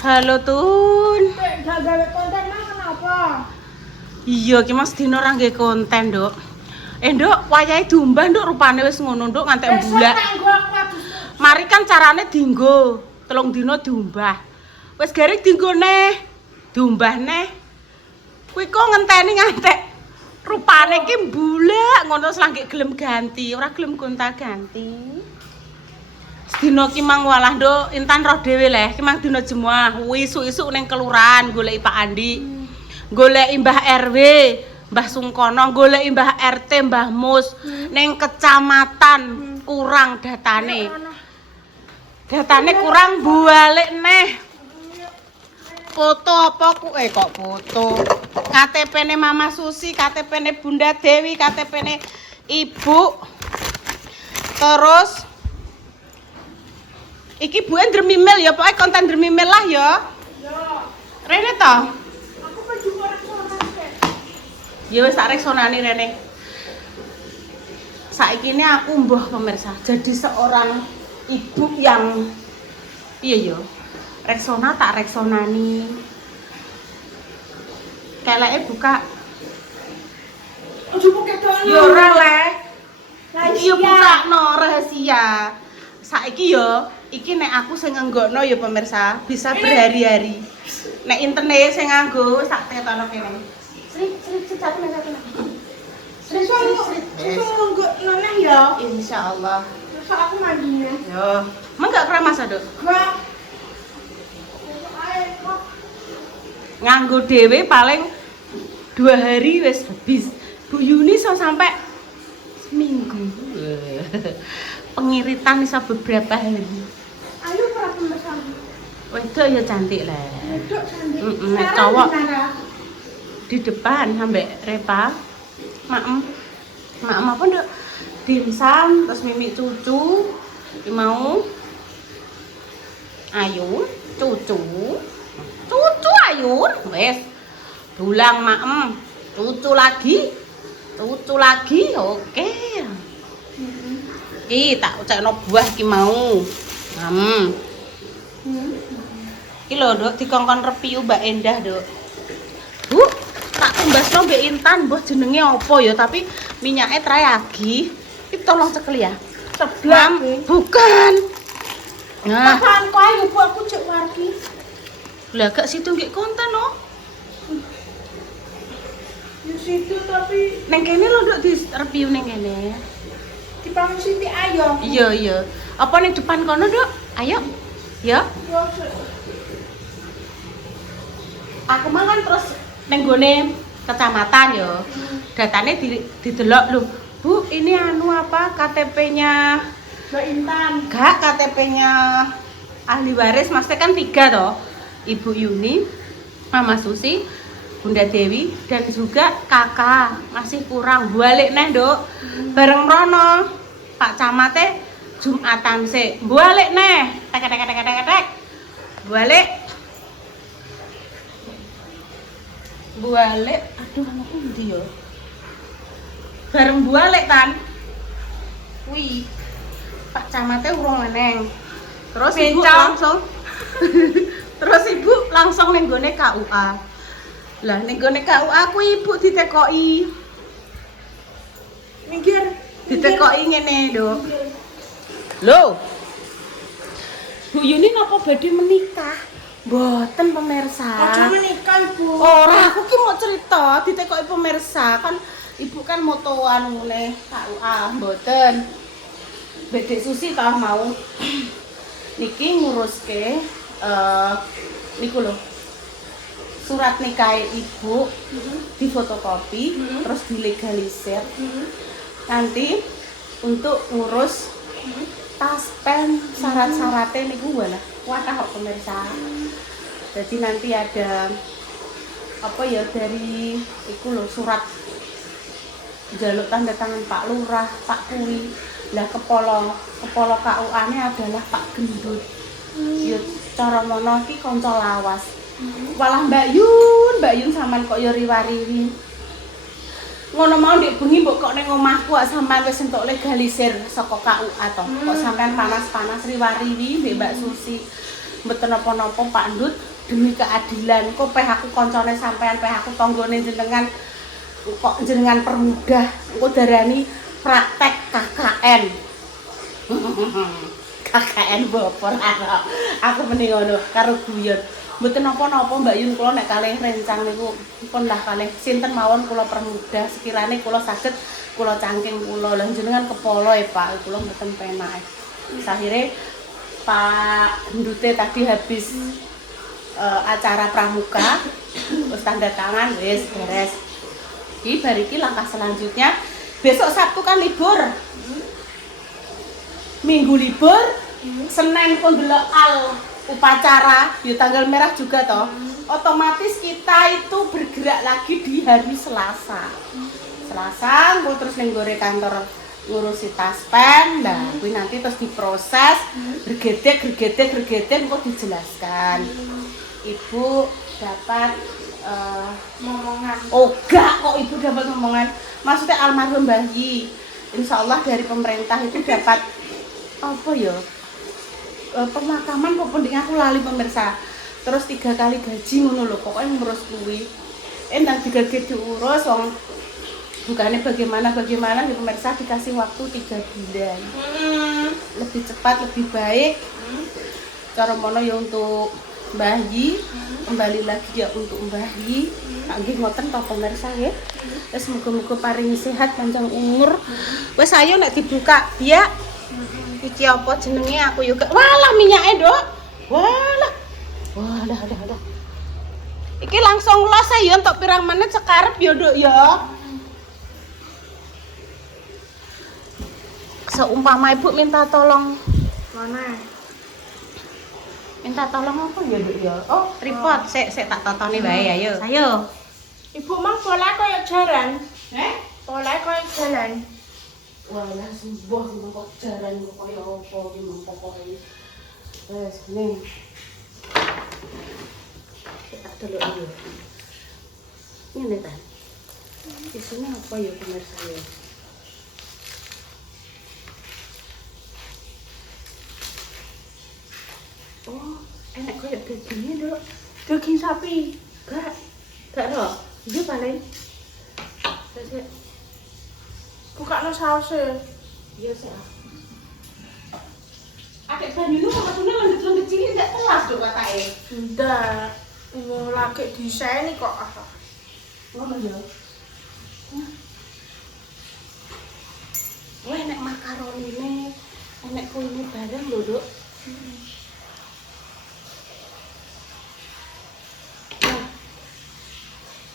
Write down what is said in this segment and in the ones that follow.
Halo Tun. Gak gawe konten mah kenapa? Iya, ki Mas dino ora nggih konten, Nduk. Nduk, wayahe diumbah, Nduk, rupane wis ngono, Nduk, ngantek mbulak. Mari kan carane dienggo, 3 dino diumbah. Wis garing dienggo neh, diumbah neh. Kuwi kok ngenteni ngantek rupane ki mbulak ngono selangge gelem ganti, ora gelem gonta-ganti. Dino ki mang walah Nduk, Intan roh dhewe leh, ki mang dino Jumat, isuk-isuk ning kelurahan goleki Pak Andi. Goleki Mbah RW, Mbah Sungkono, goleki Mbah RT, Mbah Mus ning kecamatan kurang datane. Datane kurang balik neh. Foto apa ku kok foto. KTP-ne Mama Susi, KTP-ne Bunda Dewi, KTP-ne Ibu. Terus iki Bu Ndremimel ya, pokoke konten Ndremimel lah ya. Ya, Rene to? aku baju orang kek. Ya wis tak reksonane rene. Saiki ini aku mbah pemirsa, jadi seorang ibu yang iya ya. Reksona tak reksonani. Keleke buka. Ojo buka dono. Ya ora le. Iya Rahasia. bukakno rahasia. Saiki ya, iki nek aku sing ngenggokno ya pemirsa, bisa berhari-hari. Nek intene sing nganggo sak tetono kene. Sri satu nek satu. Sri Enggak noneh ya. Insyaallah. Masa aku mandinya? Yo, emang gak keramas Dok? Gak. Nganggo dhewe paling 2 hari wis habis. Bu Yuni so sampai seminggu. Pengiritan bisa beberapa hari. Ayo pra pemesan. Wedok ya cantik lah. Wedok cantik. Nek Sekarang cowok di mana? di depan sampai Repa. Maem apa Dok? Dimsum terus mimi cucu. Iki mau Ayun, cucu Ayun, wes dulang maem, cucu lagi, oke. Tak ucapno buah ki mau, Ki lho Dok, dikongkon repiu Mbak Endah Dok. Bu, tak tumbasno Mbak Intan, mbah jenenge apa ya, tapi minyaknya trayagi. Itu tolong cekel ya. Sebelah. Bukan. Nah, Apaan kok ayo Bu aku cek wargi. lah gak situ nggih konten no. Di situ tapi Neng kene lho Dok di review neng kene. di Pang Siti ayo. Iya. Apa ning depan kono Dok? Ayo. Ya. Yo, Aku mah kan terus neng gone kecamatan yo. Datane didelok lho. Bu, ini anu apa KTP-nya Mbak Intan. Gak, KTP-nya ahli waris, maksudnya kan 3 toh. Ibu Yuni, Mama Susi, Bunda Dewi, dan juga kakak masih kurang. Balik neh Dok, bareng Rono. Pak Camate Jumatan sih. Balik neh, tek. Balik. Aduh, anakku ndi yo? Bareng balik tan. Wih. Pak Camate urung meneng. Terus ibu langsung terus ibu langsung ning gone KUA. Lah ning gone KUA ku ibu ditekoki. Minggir. Ditekoki ngene, Dok. Loh. Bu Yuni napa badhe menikah? Mboten pemirsa. Ojo menikah Bu. Ora, aku ki mau cerita ditekoki pemirsa. Kan ibu kan motoan ngene KUA mboten. Bedek Susi tau mau niki nguruske niku lho. Surat nikah ibu difotokopi terus dilegalisir. Nanti untuk ngurus taspen syarat-syaratnya niku walah wadah kok pemirsa. Jadi nanti ada apa ya dari iku lho surat jaluk tanda tangan Pak Lurah, Pak Kuwi. Lah kepala KUA-ne adalah Pak Gendut. Ya cara mono iki kanca lawas. Walah Mbak Yun sampean kok ya riwariwi. Ngono mau ndek bengi mbok kok ning omahku kok sampean wis entuk legalisir saka KUA to. Kok sampean panas-panas riwariwi mbek Mbak Susi. Mboten napa-napa Pak Ndut demi keadilan. Kok peh aku koncone sampean, peh aku tanggane jenengan kok jenengan permudah. Engko darani praktek KKN. KKN bopor aku mending ngono karo guyon. Mboten napa-napa Mbak Yun, kula nek kalih rencang niku pun lah kalih sinten mawon kula permudah sekirane kula saged kula cangking kula lan jenengan kepolo ya Pak, kula mboten penak. Akhire Pak Gendute tadi habis acara pramuka wis tanda tangan wis beres. Iki bar iki langkah selanjutnya besok Sabtu kan libur. Minggu libur, Senin pun delok al upacara, ya tanggal merah juga toh. Otomatis kita itu bergerak lagi di hari Selasa. Selasa, engko terus ning gore kantor ngurusi taspen, nah kuwi nanti terus diproses, gergedek engko dijelaskan. Ibu dapat Ngomongan. oh gak kok ibu dapat ngomongan. Maksudnya almarhum bayi. Insya Allah dari pemerintah itu dapat apa ya? Pemakaman kok penting aku lali pemirsa. Terus 3 kali gaji ngono lho, pokoknya ngurus kuwi. Endang digage diurus wong bukannya bagaimana di pemirsa dikasih waktu 3 bulan. Lebih cepat, lebih baik. Cara mono ya untuk bayi, kembali lagi ya untuk bayi. Nggih ngoten to pemirsa ya. Wis muga-muga paring sehat panjang umur. Wis ayo nek dibuka ya. Iki apa jenenge aku juga. Walah minyake, Nduk. Walah. Walah. Iki langsung los ya entuk pirang menit sekarep ya, Nduk ya. Seumpama Ibu minta tolong Mana? minta tolong apa ya, Nduk ya? Oh, report. Sik tak totoni wae ayo. Ayo. Ibu mah pola koyo jaran. Pola koyo jalan. Walah sembuh kok jaran kok kaya apa iki mung pokoke. Wes ning. Tak delok iki. Ngene ta. Isine apa ya pemirsa ya? Oh, enak kaya dagingnya, Dok. Daging sapi. Gak roh. Iya paling. Sik. Buka no sausnya. Iya sih. Adek banyu lu maksudnya lanjut cilik ndak telas Dok katake. Ndak. Mau lagi diseni kok. Ngono ya. Wah, enek makaronine, enek kuline bareng lho, Dok. Nah.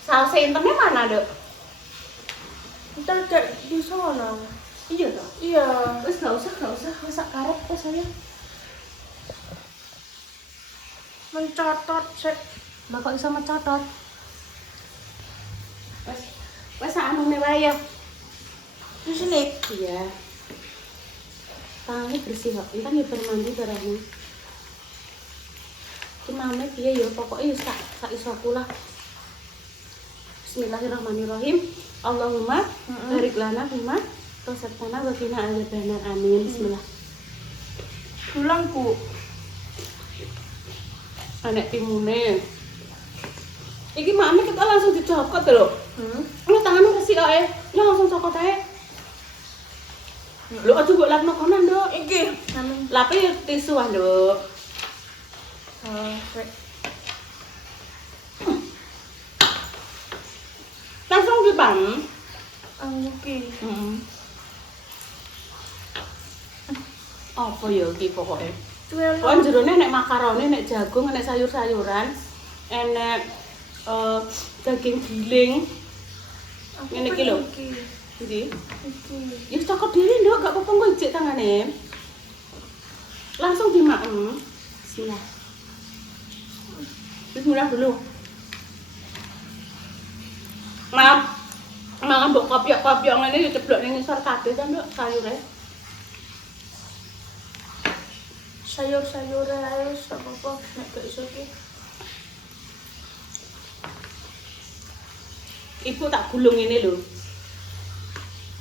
Saus interne mana, Dok? Ntar kayak di sana. Iya toh. Iya. Wis gak usah, masak karep kok saya. Mencotot sih. Lah kok iso mencotot? Wes anune wae ya. Di sini. Iya. Tangannya bersih kok. Kan ya bermandi barangnya. Gimana piye ya pokoknya ya sak iso aku lah. Bismillahirrahmanirrahim. Allahumma barik lana bima rozaqtana wa qina adzabannar. Amin. Bismillah. Pulang Bu. Anek timune. Iki mame kita langsung dicokot lho. Lu tanganmu resik kok ya langsung cokot ae. Lho aja mbok lapno kono, Nduk. Iki. Lape ya tisu ah, Nduk. Langsung dibang. Iki. Apa ya iki pokoke? Tuwel. Pokoke jerone nek makaroni, nek jagung, nek sayur-sayuran, enek daging giling. Ngene iki lho. Ndi? Iki. Ya cokot dhewe, Nduk, gak apa-apa kok ijik tangane. Langsung dimaem. Bismillah. Bismillah dulu. Malah mbok kopiok-kopiok ngene diceblok ning ngisor kabeh ta, Nduk, sayure. Sayur-sayuran ayo sak apa nek gak iso ki. Ibu tak gulung ini lho.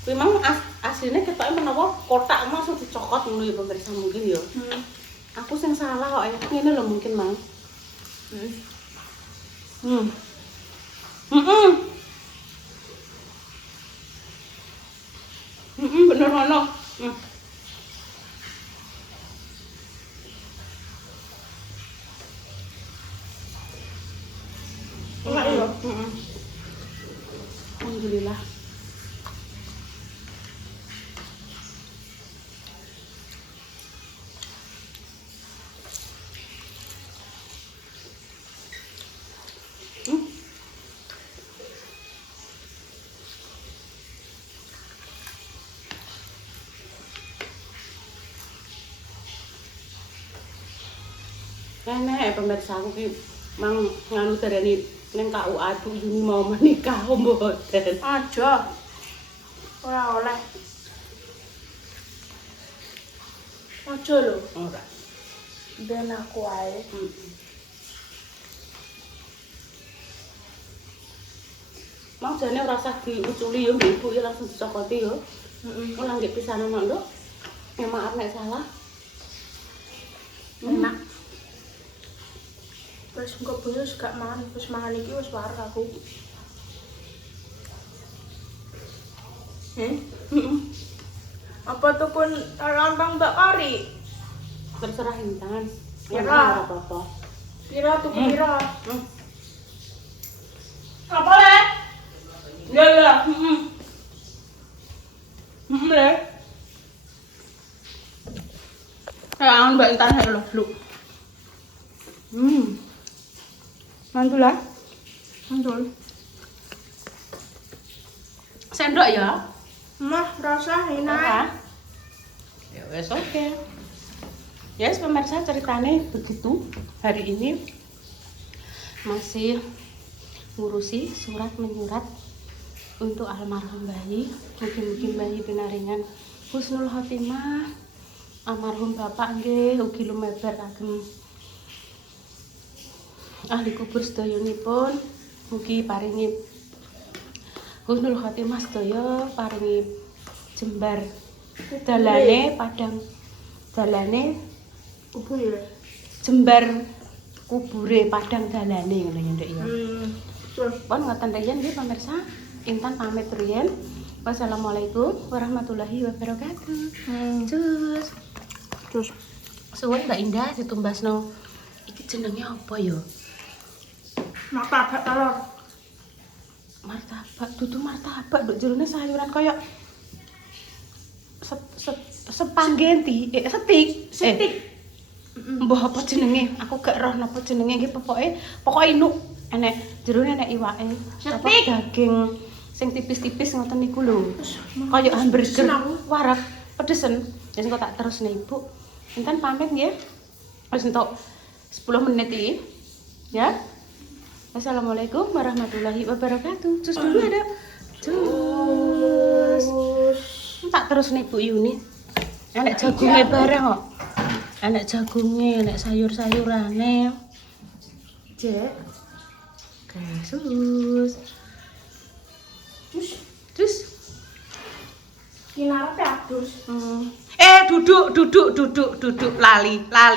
Memang aslinya ketoknya menawa kotak langsung dicokot ngono ya pemirsa mungkin ya. Aku sing salah kok ngene lho mungkin Mang. Hmm. Bener ngono. Enak ya? Alhamdulillah. Nenek pemirsa aku ki mang nganu darani ning KUA Yuni mau menikah mboten. Aja. Ora oleh. Aja lho. Ora. Ben aku ae. Mau jane ora usah diuculi yo ibu ya langsung dicokoti yo. Ora nggih pisanan Nduk. Ya maaf nek salah. Enak. Wes engko bengi wis gak mangan, wis mangan iki wis waras aku. Apa tuh pun lontong mbak kari? Terserah Intan. Ya, ora apa-apa. Pira tuh pira? Apa le? Ya ya. Le. Ya, Mbak Intan ayo lho. Mantul lah. Mantul. Sendok ya? Mah rasa enak. Nah. Ya wes oke. Yes, pemirsa ceritanya begitu. Hari ini masih ngurusi surat menyurat untuk almarhum bayi. Mungkin bayi pinaringan husnul khotimah. Almarhum bapak nggih ugi lumebar kagem ahli kubur sedayanipun, mugi paringi husnul khotimah sedaya, paringi jembar dalane padang dalane Kubur ya. jembar kubure padang dalane ngono ya Nduk ya. Terus Pun ngoten riyen nggih pemirsa, Intan pamit riyen. Wassalamualaikum warahmatullahi wabarakatuh. Terus suwun Mbak Indah ditumbasno iki jenenge apa ya? martabak telur. Martabak, dudu martabak, nduk jerone sayuran kaya sepanggenti, setik. Mbah apa jenenge? Aku gak roh napa jenenge iki pokoke inuk enek jerone enek iwake. Apa daging sing tipis-tipis ngoten niku lho. Kaya hamburger warak pedesen. Wis engko tak terusne Ibu. Intan pamit nggih. Wis entuk 10 menit iki. Ya. Assalamualaikum warahmatullahi wabarakatuh. Cus dulu ada. Cus. Tak terus nih Bu Yuni. Enak jagungnya bareng kok. Enak jagungnya, enak sayur-sayurane. Cek. Kasus. Cus. Kinar adus. Duduk. Lali. Lah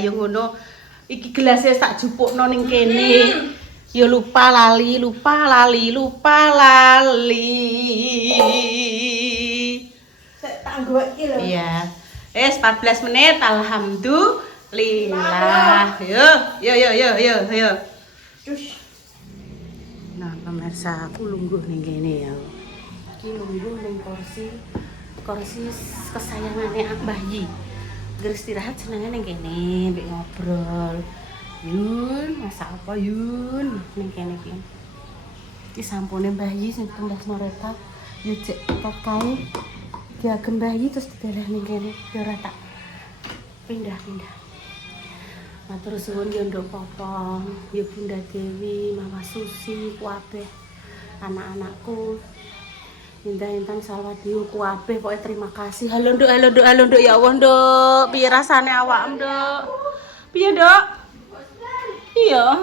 yo ngono. Iki gelasnya tak jupukno ning kene. Ya lupa lali. Sek tak nggo iki lho. Iya. 14 menit alhamdulillah. Yo. Terus Nah, pemirsa aku lungguh ning kene ya. Iki lungguh ning kursi kesayangane Mbah Yi. Ger istirahat senenge ning kene, mbek ngobrol. Yun, masak apa Yun? Ning kene iki. Iki sampune Mbah Yi sing tumbas noreta. Yo cek kae. Diagem Mbah Yi terus dideleh ning kene. Yo ora tak pindah. Matur suwun yo Nduk Popong, yo Bunda Dewi, Mama Susi, kuwabeh anak-anakku. Intan Salwadiu kuwabeh pokoke terima kasih. Halo Nduk. Ya Allah Nduk, piye rasane awakmu Nduk? Piye Nduk? Iya.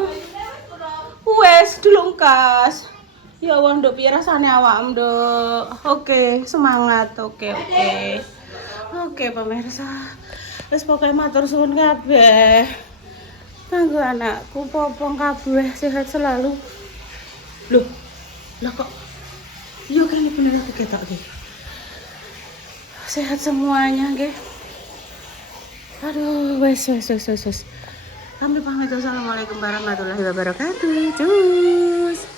Wes dulungkas. Ya Allah Nduk, piye rasane awakmu Nduk? Oke, semangat. Oke. Oke pemirsa. Wes pokoke matur suwun kabeh. Kanggo anakku popong kabeh sehat selalu. Loh, lah kok yo kan bener aku ketok iki. Sehat semuanya nggih. Aduh, wes. Kami pamit. Wassalamualaikum warahmatullahi wabarakatuh. Cus.